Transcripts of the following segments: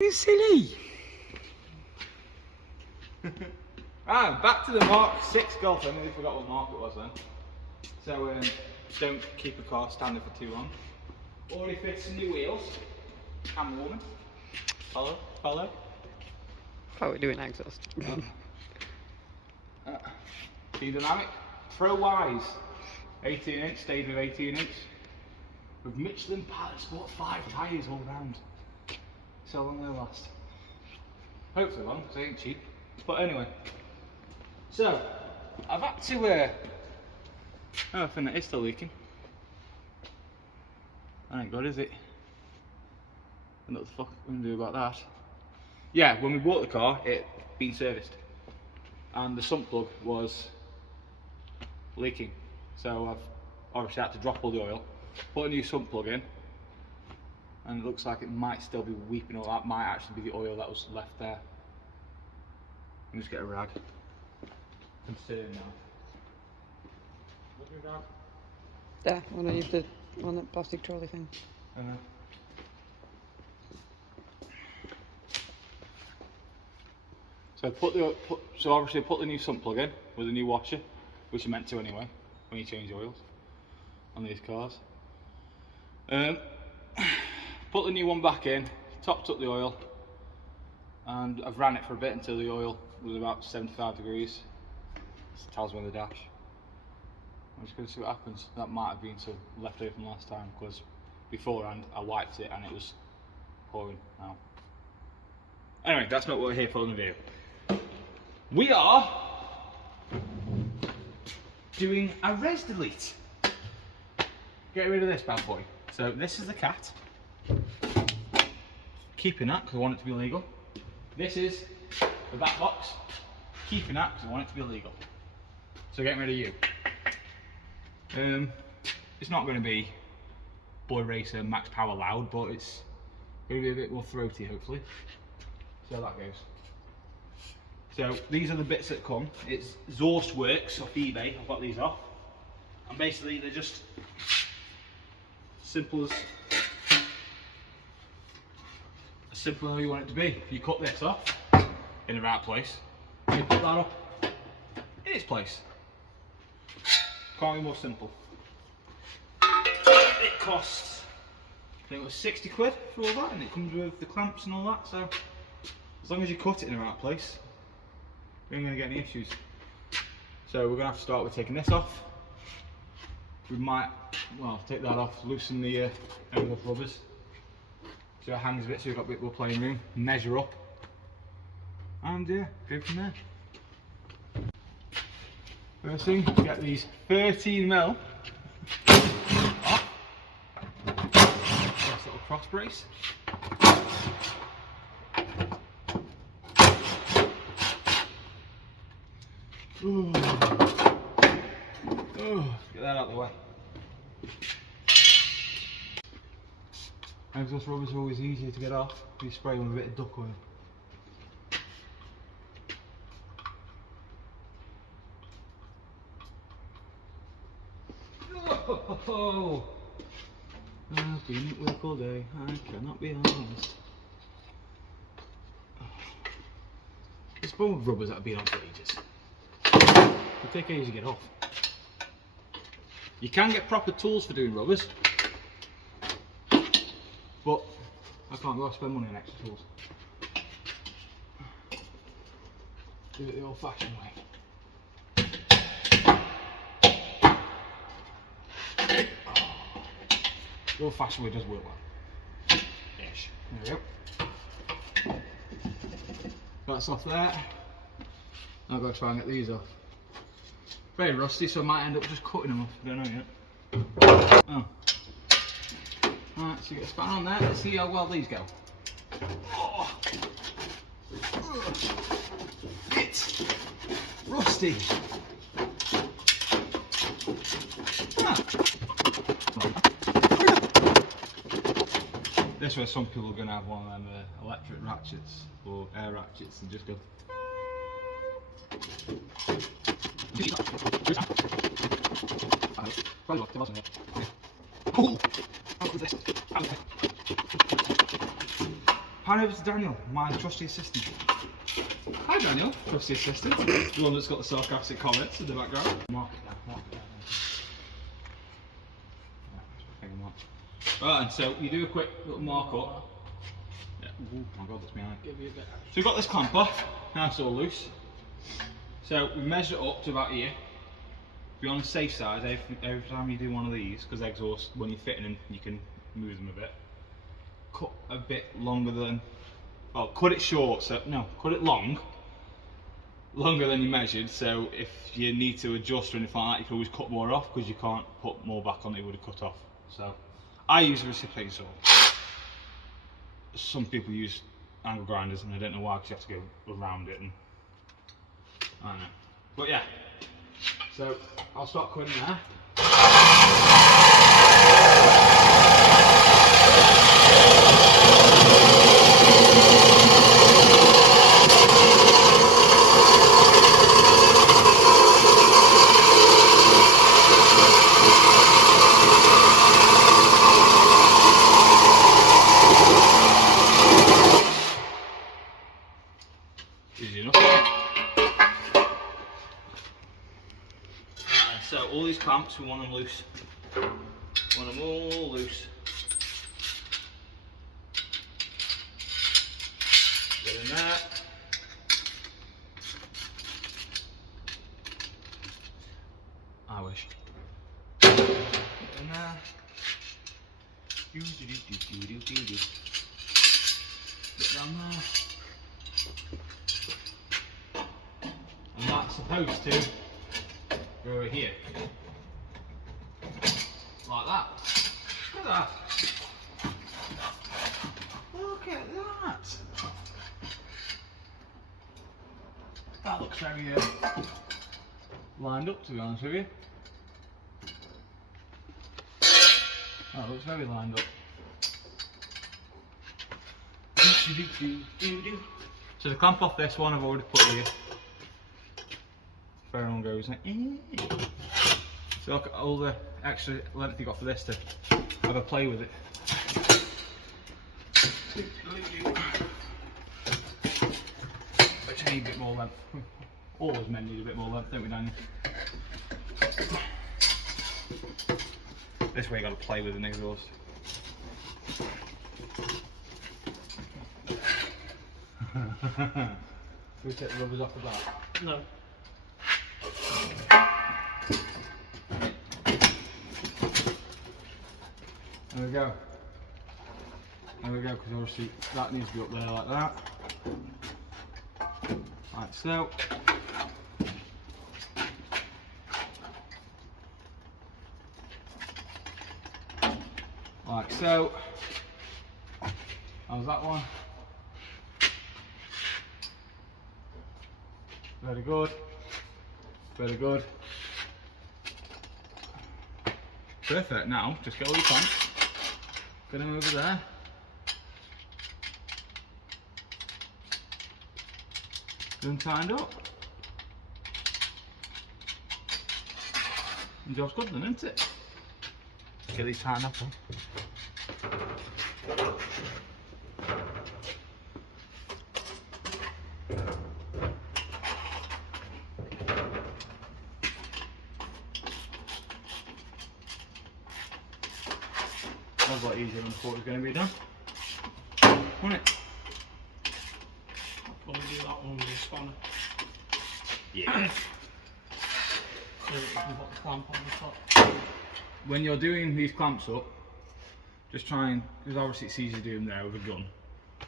You're silly. Ah, back to the Mark 6 Golf. I nearly forgot what mark it was then. So don't keep a car standing for too long. Already fits some new wheels. Camera woman. Follow. Oh, we're doing exhaust. Dynamic. Pro Wise. 18 inch, stayed with 18 inch. With Michelin Pilot Sport 5 tyres all round. So long they'll last. Hopefully long, because they ain't cheap. But anyway. So, I've had to oh, I think it is still leaking. That ain't good, is it? And what the fuck are we gonna do about that? Yeah, when we bought the car, it had been serviced. And the sump plug was leaking. So I've obviously had to drop all the oil, put a new sump plug in, and it looks like it might still be weeping, or that might actually be the oil that was left there. Let me just get a rag. Considering now. What's your rag? There, underneath the on that plastic trolley thing. So obviously put the new sump plug in with a new washer, which you meant to anyway when you change oils on these cars. Put the new one back in, topped up the oil, and I've ran it for a bit until the oil was about 75 degrees. It tells me on the dash. I'm just going to see what happens. That might have been some left over from last time, because beforehand I wiped it and it was pouring now. Anyway, that's not what we're here for in the video. We are doing a res delete. Get rid of this bad boy. So this is the cat. Keeping that because I want it to be legal. This is the back box. Keeping that because I want it to be illegal. So getting rid of you. It's not going to be Boy Racer max power loud, but it's going to be a bit more throaty hopefully. See how that goes. So these are the bits that come. It's Exhaust Works off eBay. I've got these off. And basically they're just simple as how you want it to be. If you cut this off in the right place, you put that up in its place. Can't be more simple. It costs, I think it was 60 quid for all that, and it comes with the clamps and all that, so as long as you cut it in the right place, we ain't going to get any issues. So we're going to have to start with taking this off. We might, well, take that off, loosen the envelope rubbers so it hangs a bit, so we've got a bit more playing room, measure up, and yeah, go from there. First thing, get these 13mm off. Nice little cross brace. Ooh. Oh, get that out of the way. Exhaust rubbers are always easier to get off if you spray them with a bit of duck oil. Oh, I've been at work all day, I cannot be honest. It's both rubbers that have been on for ages. They take ages to get off. You can get proper tools for doing rubbers, but I can't go spend money on extra tools. Do it the old fashioned way. The old fashioned way does work well. Ish. There we go. That's off there. I've got to try and get these off. Very rusty, so I might end up just cutting them off. I don't know yet. Oh. Alright, so you get a span on there. Let's see how well these go. Oh. It's rusty. Ah. This is where some people are going to have one of them electric ratchets or air ratchets and just go. Pan over to Daniel, my trusty assistant. Hi Daniel, trusty assistant. The one that's got the sarcastic comments in the background. Mark it down, mark it down. Right, and so you do a quick little mark up. Yeah. Oh my god, that's behind. So we've got this clamp off, now it's all loose. So we measure it up to about here. Be on the safe side every time you do one of these, because exhaust, when you're fitting them, you can move them a bit. Cut a bit longer than, well, cut it short, so no, cut it longer than you measured, so if you need to adjust or anything like that, you can always cut more off, because you can't put more back on that you would have cut off. So I use a reciprocating saw. Some people use angle grinders, and I don't know why, because you have to go around it, and I don't know. But yeah, so I'll start cutting there. Easy enough. So all these clamps, we want them loose. Want them all loose. Get in there. I wish. Get in there. Get down there. And that's supposed to go over here. Like that. Look at that. Look at that. That looks very lined up, to be honest with you. That looks very lined up. So the clamp off this one I've already put here. Everyone goes in. So look at all the extra length you got for this to have a play with it. Which I need a bit more length. Always men need a bit more length, don't we, Daniel? This way you got to play with an exhaust. Can we take the rubbers off the back? No. There we go. There we go, because obviously that needs to be up there like that. Like so. Like so. How's that one? Very good. Very good. Perfect. Now, just get all your clamps. Get them over there. Get them tied up. And job's good then, isn't it? Get these tied up. That was a lot easier than I thought it was going to be done. Wasn't it? I'll probably do that one with the spanner. Yeah. So you can put the clamp on the top. When you're doing these clamps up, just try and, because obviously it's easy to do them there with a gun,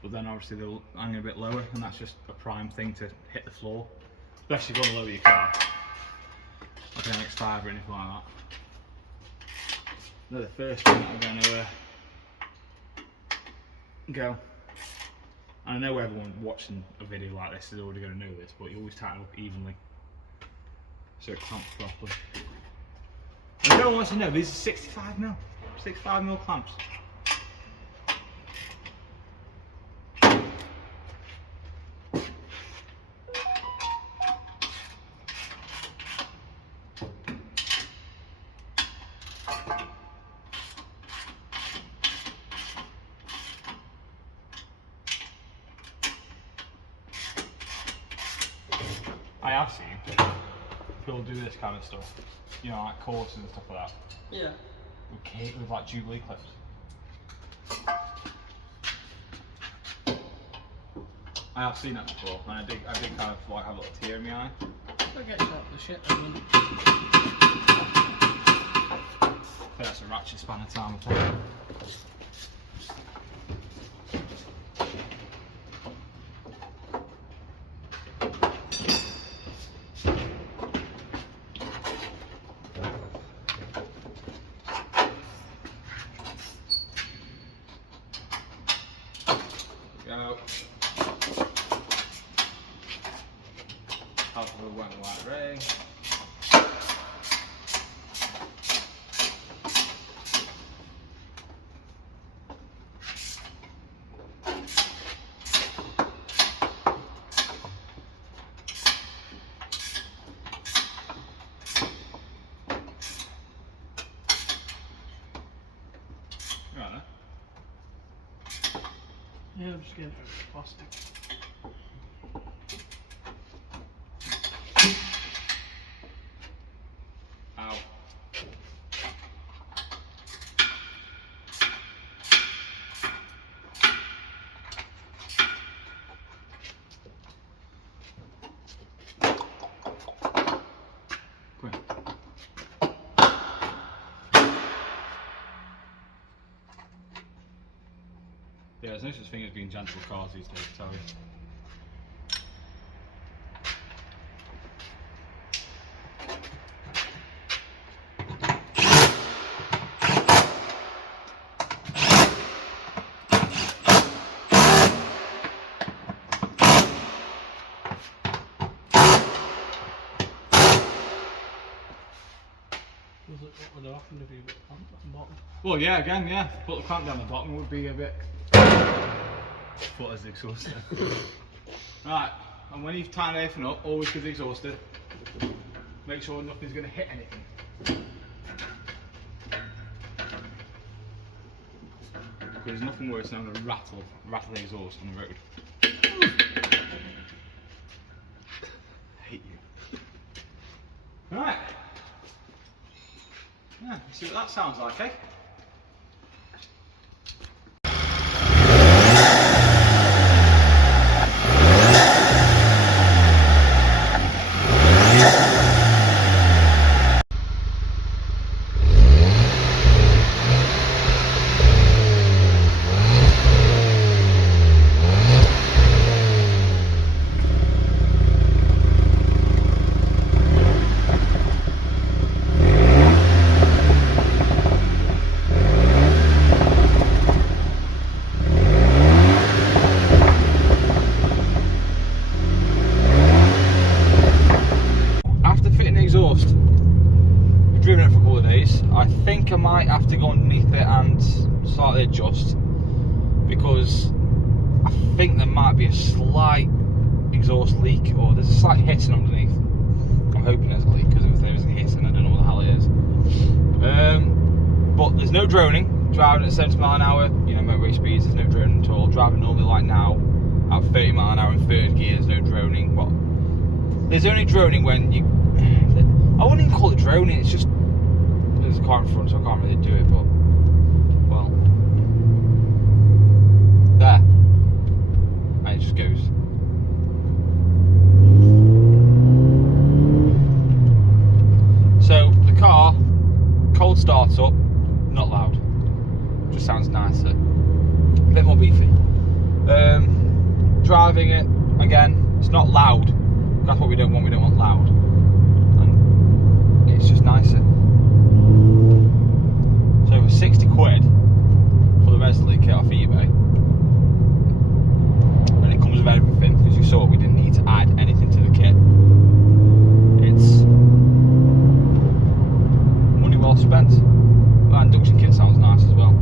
but then obviously they'll hang a bit lower, and that's just a prime thing to hit the floor, especially if you want to lower your car, like an X5 or anything like that. They're the first thing that I'm going to go. And I know everyone watching a video like this is already going to know this, but you always tighten up evenly so it clamps properly. And no one wants to know, these are 65mm. 65mm clamps. have seen people do this kind of stuff, you know, like courses and stuff like that. Yeah. With like Jubilee clips. I have seen that before, and I did kind of like have a little tear in my eye. I get shot the shit, I mean. I think that's a ratchet span of time. Go. Half of a white ray. Right there. Yeah, I'm just getting it out of plastic. Ow. Quick. Yeah, there's no such thing as being gentle with cars these days, I tell you. What would happen if you put the clamp at the bottom? Well, yeah, again, yeah. Put the clamp down the bottom would be a bit. Foot as the exhauster. Right, and when you've tightened everything up, always give the exhauster. Make sure nothing's going to hit anything. Because there's nothing worse than having a rattling exhaust on the road. I hate you. Right. Yeah, see what that sounds like, eh? I think I might have to go underneath it and slightly adjust, because I think there might be a slight exhaust leak, or there's a slight hissing underneath. I'm hoping there's a leak, because if there's a hissing I don't know what the hell it is. But there's no droning. Driving at 70 mile an hour, you know, motorway speeds, there's no droning at all. Driving normally like now at 30 mile an hour in third gear, there's no droning. But there's only droning when you, I wouldn't even call it droning, it's just, there's a car in front so I can't really do it, but, well, there, and it just goes. So the car, cold starts up, not loud, just sounds nicer, a bit more beefy. Driving it, again, it's not loud, that's what we don't want loud, and it's just nicer. So for 60 quid for the Resolute kit off eBay, and it comes with everything, because you saw we didn't need to add anything to the kit. It's money well spent. That induction kit sounds nice as well.